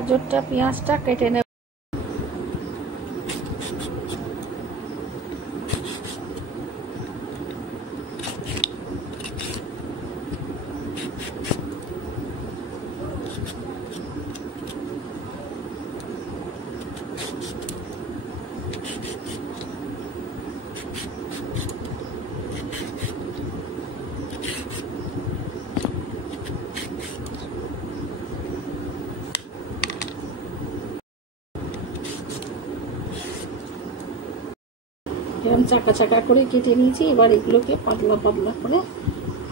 গাজরটা পেঁয়াজটা কেটে নেব। এরকম চাকা চাকা করে কেটে নিয়েছি। এবার এগুলোকে পাতলা পাতলা করে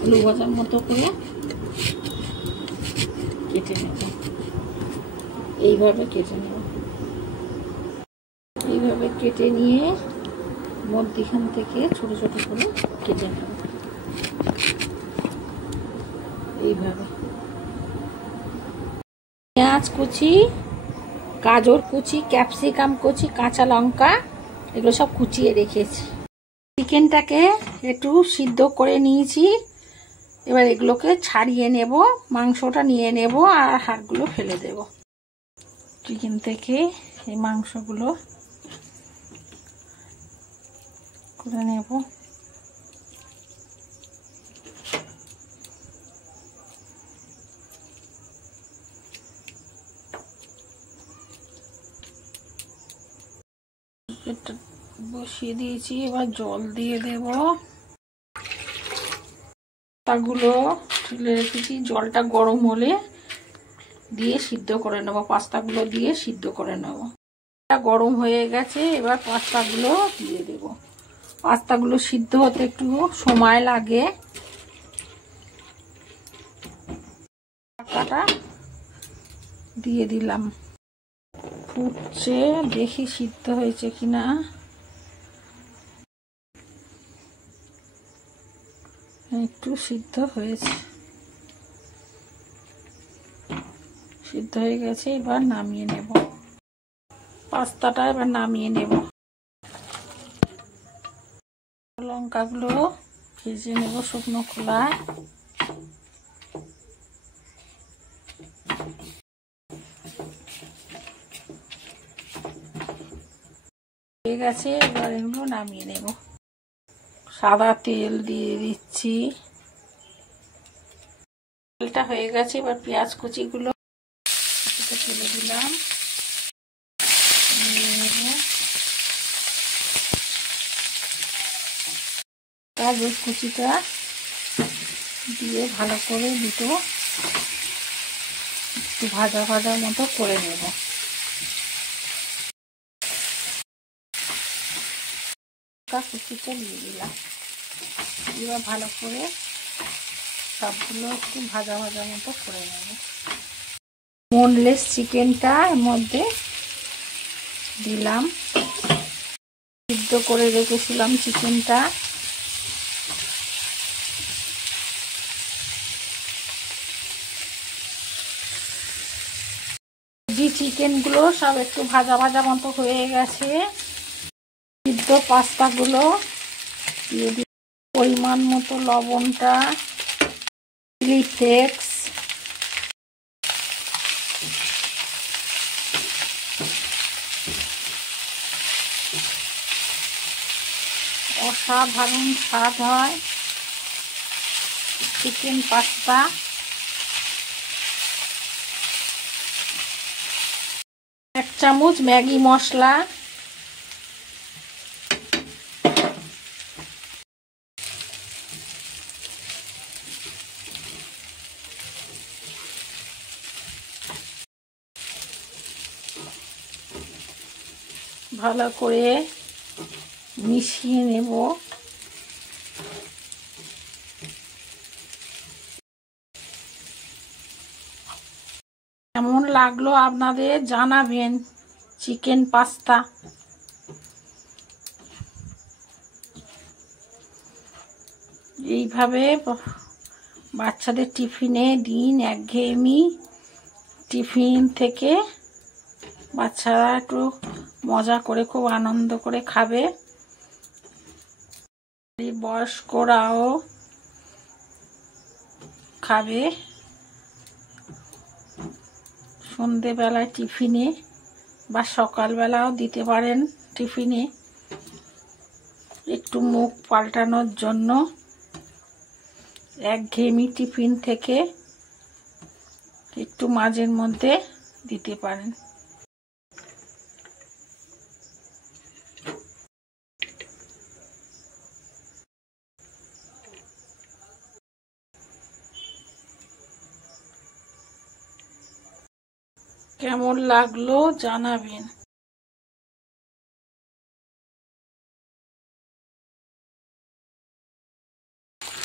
আলু ভাজার মতো করে কেটে নেব। এইভাবে কেটে নেব। এইভাবে কেটে নিয়ে মধ্যখান থেকে ছোট ছোট করে কেটে নেব। এইভাবে পেঁয়াজ কুচি, গাজর কুচি, ক্যাপসিকাম কুচি, কাঁচা লঙ্কা এগুলো সব কুচিয়ে রেখেছি। চিকেনটাকে একটু সিদ্ধ করে নিয়েছি। এবার এগুলোকে ছাড়িয়ে নেব, মাংসটা নিয়ে নেব আর হাড়গুলো ফেলে দেব। চিকেন থেকে এই মাংসগুলো করে নেব। বসিয়ে দিয়েছি, এবার জল দিয়ে দেব। পাস্তাগুলো তুলে রেখেছি, জলটা গরম হলে দিয়ে সিদ্ধ করে নেব। পাস্তাগুলো দিয়ে সিদ্ধ করে নেব। গরম হয়ে গেছে, এবার পাস্তাগুলো দিয়ে দেব। পাস্তাগুলো সিদ্ধ হতে একটু সময় লাগে। ঢাকাটা দিয়ে দিলাম। ফুটছে, দেখি সিদ্ধ হয়েছে কিনা। একটু সিদ্ধ হয়েছে, সিদ্ধ হয়ে গেছে। এবার নামিয়ে নেব। পাস্তাটা এবার নামিয়ে নেব। লঙ্কাগুলো ভেজে নেব শুকনো খোলায়। হয়ে গেছে, এবার এগুলো নামিয়ে নেব। সাদা তেল দিয়ে দিচ্ছি। তেলটা হয়ে গেছে, এবার পেঁয়াজ কুচিগুলো ফেলে দিলাম। গাজর কুচিটা দিয়ে ভালো করে দুটো একটু ভাজা ভাজা মতো করে নেব। কুচিটা দিয়ে দিলাম। এবার ভালো করে সবগুলো একটু ভাজা ভাজা মতো করে নেব। বোনলেস চিকেনটা এর মধ্যে দিলাম। সিদ্ধ করে রেখেছিলাম চিকেনটা। চিকেনগুলো সব একটু ভাজা ভাজা মতো হয়ে গেছে। সিদ্ধ পাস্তাগুলো দিয়ে দিই। পরিমাণ মতো লবণটা, চিলি ফ্লেক্স, অসাধারণ স্বাদ হয় চিকেন পাস্তা। এক চামচ ম্যাগি মশলা, ভালো করে মিশিয়ে নেব। কেমন লাগলো আপনাদের জানাবেন চিকেন পাস্তা। এইভাবে বাচ্চাদের টিফিনে দিন। একঘেয়েমি টিফিন থেকে বাচ্চারা একটু মজা করে খুব আনন্দ করে খাবে। বয়স্করাও খাবে। সন্ধেবেলায় টিফিনে বা সকালবেলাও দিতে পারেন টিফিনে, একটু মুখ পাল্টানোর জন্য। একঘেয়েমি টিফিন থেকে একটু মাঝের মধ্যে দিতে পারেন। কেমন লাগলো জানাবেন।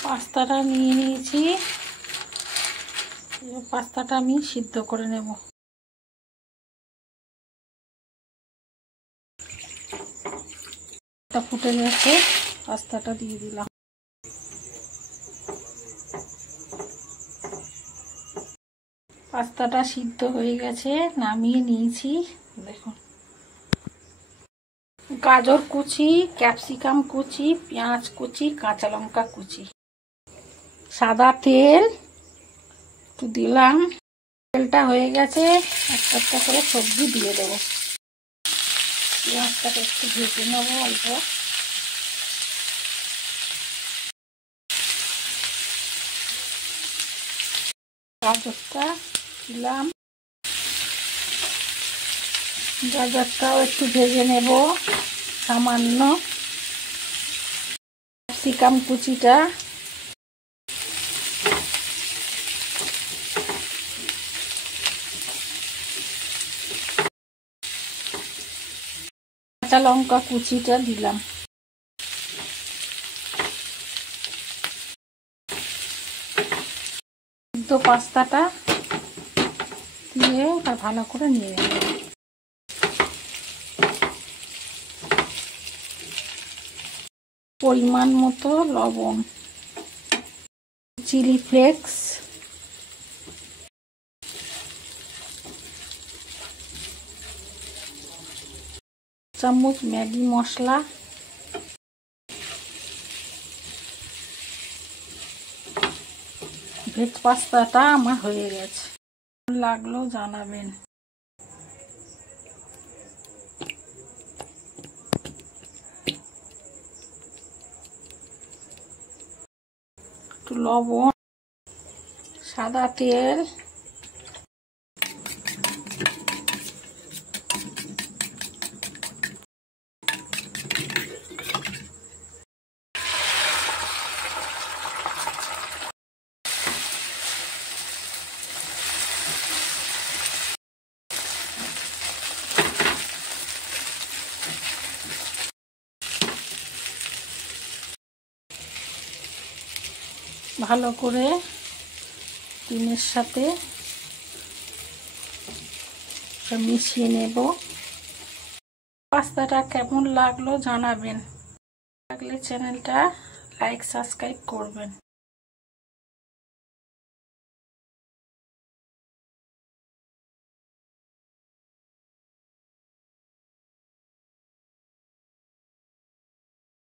পাস্তাটা নিয়ে নিয়েছি, পাস্তাটা আমি সিদ্ধ করে নেব। ফুটে গেছে, পাস্তাটা দিয়ে দিলাম। পাস্তাটা সিদ্ধ হয়ে গেছে, নামিয়ে নিয়েছি। দেখুন, গাজর কুচি, ক্যাপসিকাম কুচি, পেঁয়াজ কুচি, কাঁচা লঙ্কা কুচি, সাদা তেল একটু দিলাম। তেলটা হয়ে গেছে, একটা একটা করে সবজি দিয়ে দেবো। পেঁয়াজটাকে একটু ভেজে নেবো অল্প। গাজরটা দিলাম, গাজরটাও একটু ভেজে নেব সামান্য। ক্যাপসিকাম কুচিটা, কাঁচা লঙ্কা কুচিটা দিলাম। সিদ্ধ পাস্তাটা দিয়ে আর ভালো করে নিয়ে নেব। পরিমাণ মতো লবণ, চিলি ফ্লেক্স, চামচ ম্যাগি মশলা, ভেজ পাস্তাটা আমার হয়ে গেছে। কেমন লাগলো জানাবেন। একটু লবণ, সাদা তেল, ভালো করে ডিমের সাথে মিশিয়ে নেব। পাস্তাটা কেমন লাগলো জানাবেন। লাগলে চ্যানেলটা লাইক সাবস্ক্রাইব করবেন।